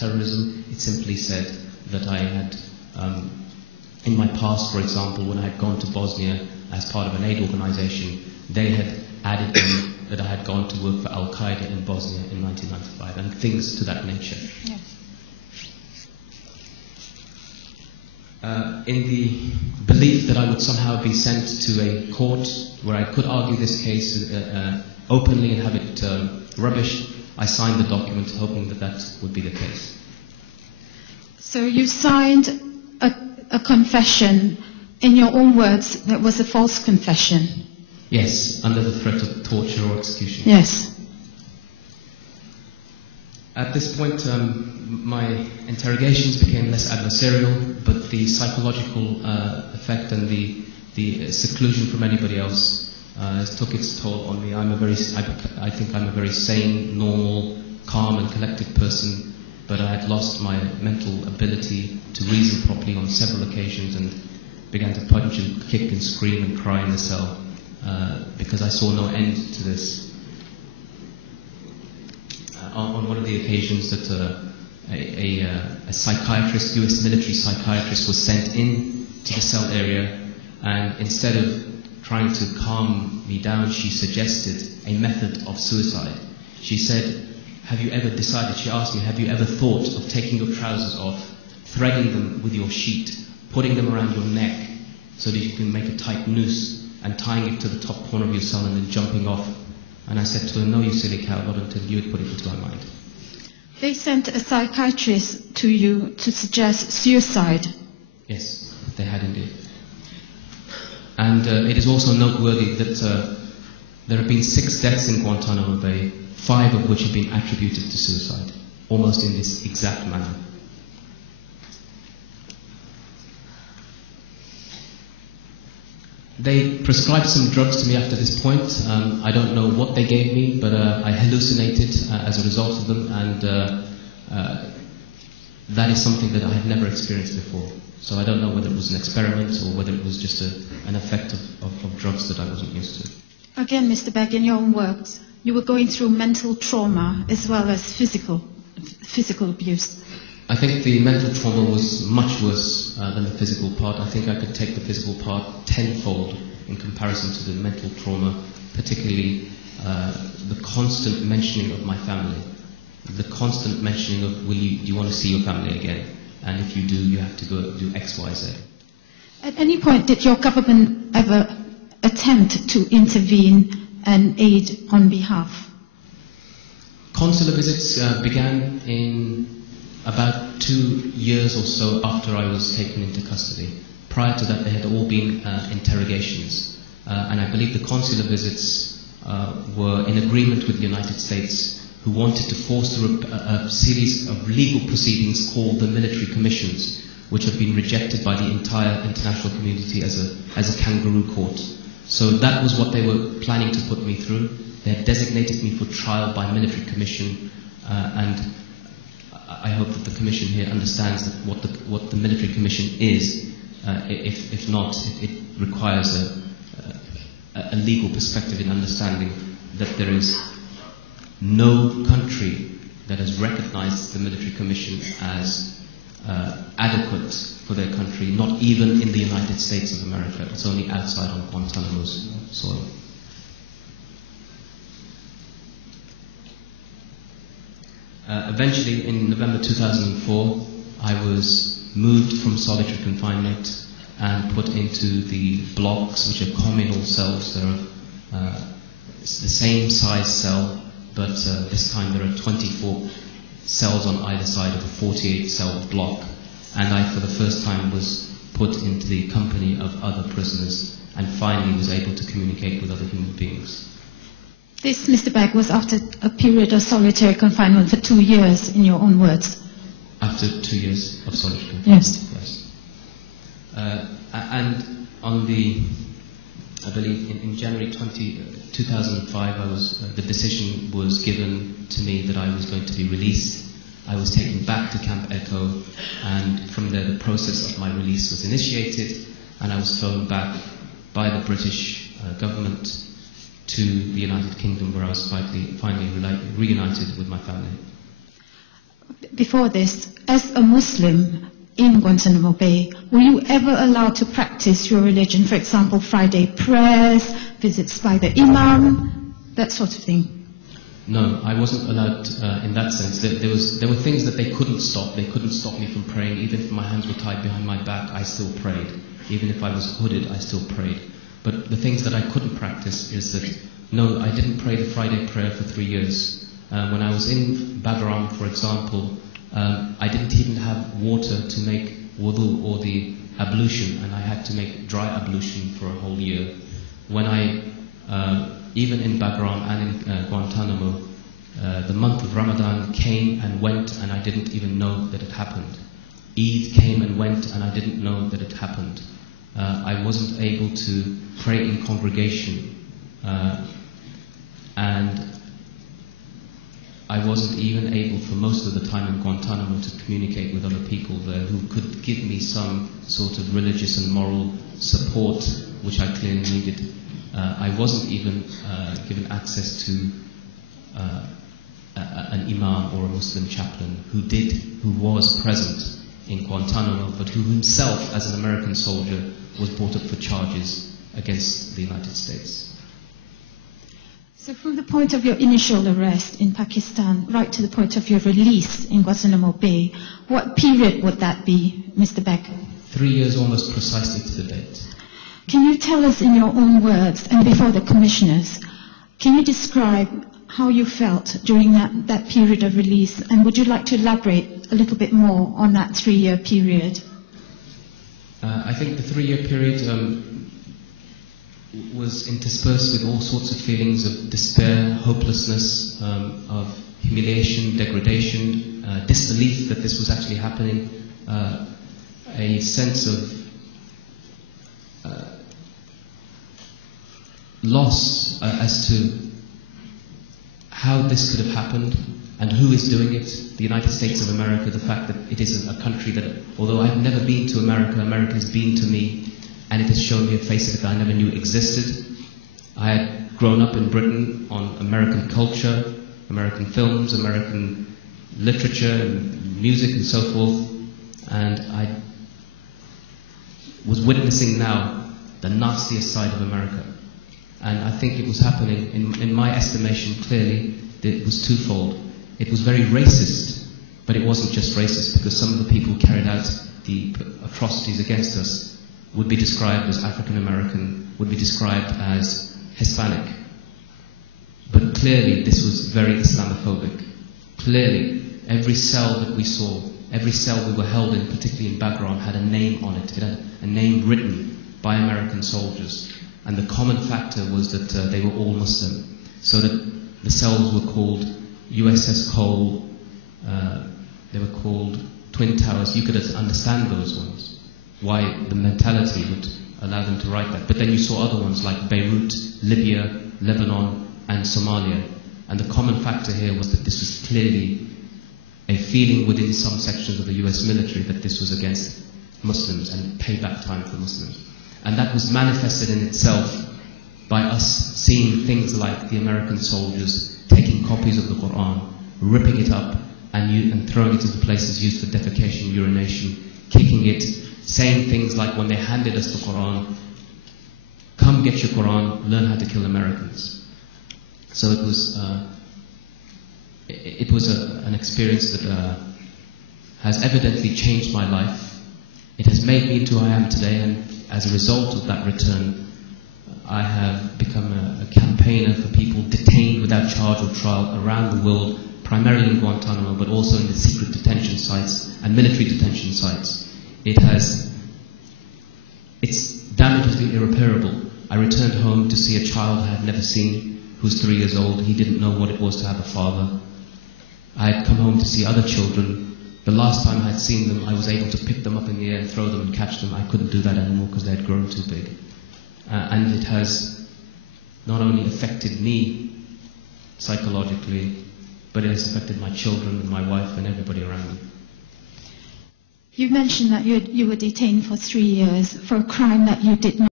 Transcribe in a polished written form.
terrorism. It simply said that I had, in my past, for example, when I had gone to Bosnia as part of an aid organization, they had added in that I had gone to work for Al-Qaeda in Bosnia in 1995, and things to that nature. Yes. In the belief that I would somehow be sent to a court where I could argue this case openly and have it rubbished, I signed the document hoping that that would be the case. So you signed a confession, in your own words, that was a false confession? Yes, under the threat of torture or execution. Yes. At this point, my interrogations became less adversarial, but the psychological effect and the seclusion from anybody else took its toll on me. I think I'm a very sane, normal, calm and collected person, but I had lost my mental ability to reason properly on several occasions and began to punch and kick and scream and cry in the cell because I saw no end to this. On one of the occasions that a psychiatrist, US military psychiatrist, was sent in to the cell area, and instead of trying to calm me down, she suggested a method of suicide. She said, have you ever decided, she asked me, have you ever thought of taking your trousers off, threading them with your sheet, putting them around your neck so that you can make a tight noose and tying it to the top corner of your cell and then jumping off? And I said to her, no, you silly cow, not until you had put it into my mind. They sent a psychiatrist to you to suggest suicide? Yes, they had indeed. And it is also noteworthy that there have been 6 deaths in Guantanamo Bay, 5 of which have been attributed to suicide, almost in this exact manner. They prescribed some drugs to me after this point. I don't know what they gave me, but I hallucinated as a result of them, and that is something that I had never experienced before. So I don't know whether it was an experiment or whether it was just an effect of drugs that I wasn't used to. Again, Mr. Beck, in your own words, you were going through mental trauma as well as physical abuse. I think the mental trauma was much worse than the physical part. I think I could take the physical part tenfold in comparison to the mental trauma, particularly the constant mentioning of my family, the constant mentioning of, do you want to see your family again? And if you do, you have to go do X, Y, Z. At any point, did your government ever attempt to intervene and aid on behalf? Consular visits began in about 2 years or so after I was taken into custody. Prior to that, they had all been interrogations. And I believe the consular visits were in agreement with the United States, who wanted to force through a series of legal proceedings called the military commissions, which have been rejected by the entire international community as a kangaroo court. So that was what they were planning to put me through. They had designated me for trial by military commission, and I hope that the commission here understands that what the military commission is. If not, it requires a legal perspective in understanding that there is no country that has recognized the military commission as adequate for their country, not even in the United States of America. It's only outside on Guantanamo's soil. Eventually, in November 2004, I was moved from solitary confinement and put into the blocks, which are communal cells. It's the same size cell, but this time there are 24 cells on either side of a 48-cell block. And I, for the first time, was put into the company of other prisoners and finally was able to communicate with other human beings. This, Mr. Beck, was after a period of solitary confinement for 2 years, in your own words. After 2 years of solitary confinement, yes. And on I believe in January 2005, the decision was given to me that I was going to be released. I was taken back to Camp Echo, and from there the process of my release was initiated, and I was flown back by the British government to the United Kingdom, where I was finally reunited with my family. before this, as a Muslim in Guantanamo Bay, were you ever allowed to practice your religion? For example, Friday prayers, visits by the Imam, that sort of thing? No, I wasn't allowed in that sense. There were things that they couldn't stop. They couldn't stop me from praying. Even if my hands were tied behind my back, I still prayed. Even if I was hooded, I still prayed. But the things that I couldn't practice is that, no, I didn't pray the Friday prayer for 3 years. When I was in Bagram, for example, I didn't even have water to make wudu or the ablution, and I had to make dry ablution for a whole year. When even in Bagram and in Guantanamo, the month of Ramadan came and went, and I didn't even know that it happened. Eid came and went, and I didn't know that it happened. I wasn't able to pray in congregation, and I wasn't even able for most of the time in Guantanamo to communicate with other people there who could give me some sort of religious and moral support, which I clearly needed. I wasn't even given access to an imam or a Muslim chaplain who was present in Guantanamo, but who himself, as an American soldier, was brought up for charges against the United States. So from the point of your initial arrest in Pakistan, right to the point of your release in Guantanamo Bay, what period would that be, Mr. Beck? 3 years almost precisely to the date. Can you tell us in your own words, and before the commissioners, can you describe how you felt during that period of release, and would you like to elaborate a little bit more on that 3-year period? I think the 3-year period was interspersed with all sorts of feelings of despair, hopelessness, of humiliation, degradation, disbelief that this was actually happening, a sense of loss as to how this could have happened and who is doing it. The United States of America, the fact that it is a country that, although I've never been to America, America has been to me, and it has shown me a face of it that I never knew existed. I had grown up in Britain on American culture, American films, American literature and music and so forth, and I was witnessing now the nastiest side of America. And I think it was happening, in my estimation, clearly, it was twofold. It was very racist, but it wasn't just racist, because some of the people who carried out the atrocities against us would be described as African American, would be described as Hispanic. But clearly, this was very Islamophobic. Clearly, every cell that we saw, every cell we were held in, particularly in Bagram, had a name on it. It had a name written by American soldiers. And the common factor was that they were all Muslim. So that the cells were called USS Cole, they were called Twin Towers. You could understand those ones, why the mentality would allow them to write that. But then you saw other ones like Beirut, Libya, Lebanon, and Somalia. And the common factor here was that this was clearly a feeling within some sections of the US military that this was against Muslims and payback time for Muslims. And that was manifested in itself by us seeing things like the American soldiers taking copies of the Quran, ripping it up and throwing it into places used for defecation, urination, kicking it, saying things like when they handed us the Quran, come get your Quran, learn how to kill Americans. So it was an experience that has evidently changed my life. It has made me into who I am today, and as a result of that return, I have become a campaigner for people detained without charge or trial around the world, primarily in Guantanamo, but also in the secret detention sites and military detention sites. Its damage has been irreparable. I returned home to see a child I had never seen, who was 3 years old. He didn't know what it was to have a father. I had come home to see other children. The last time I had seen them, I was able to pick them up in the air and throw them and catch them. I couldn't do that anymore because they had grown too big. And it has not only affected me psychologically, but it has affected my children and my wife and everybody around me. You mentioned that you were detained for 3 years for a crime that you did not